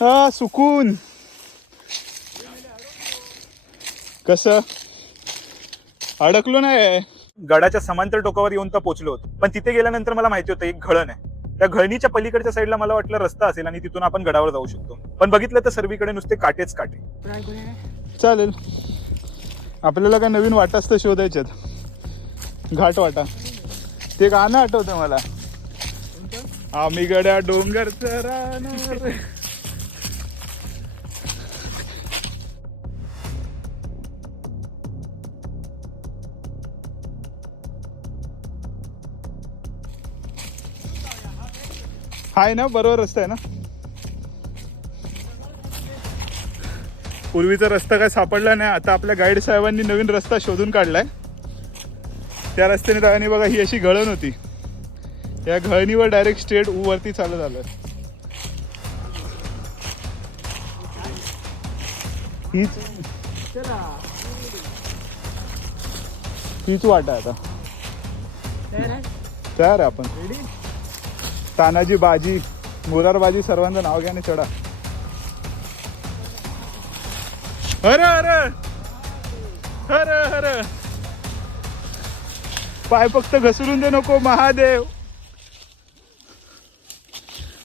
हा सुकून. कसं अडकलो नाही. गडाच्या समांतर टोकावर येऊन तर पोहोचलो होतो, पण तिथे गेल्यानंतर मला माहिती होतं एक घळण आहे. त्या घळणीच्या पलीकडच्या साईडला मला वाटलं रस्ता असेल आणि तिथून आपण गडावर जाऊ शकतो, पण बघितलं तर सर्वीकडे नुसते काटेच काटे. चालेल, आपल्याला काय नवीन वाटाच तर शोधायच्यात. घाट वाटा, ते गाणं आठवतं मला. आम्ही गड्या डोंगरचं राहणार. हाय ना, बरोबर रस्ता आहे ना. पूर्वीचा रस्ता काय सापडला नाही, आता आपल्या गाईड साहेबांनी नवीन रस्ता शोधून काढलाय. त्या रस्त्याने जाण्याने बघा ही अशी घळण होती, या घळणीवर डायरेक्ट स्ट्रेट वरती चालत झालं. हीच वाट आहे आता. तयार आहे आपण. तानाजी, बाजी, मोरारबाजी सर्वांचं नाव घ्या आणि चढा. हर हर हर हर. पाय फक्त घसरून दे नको महादेव.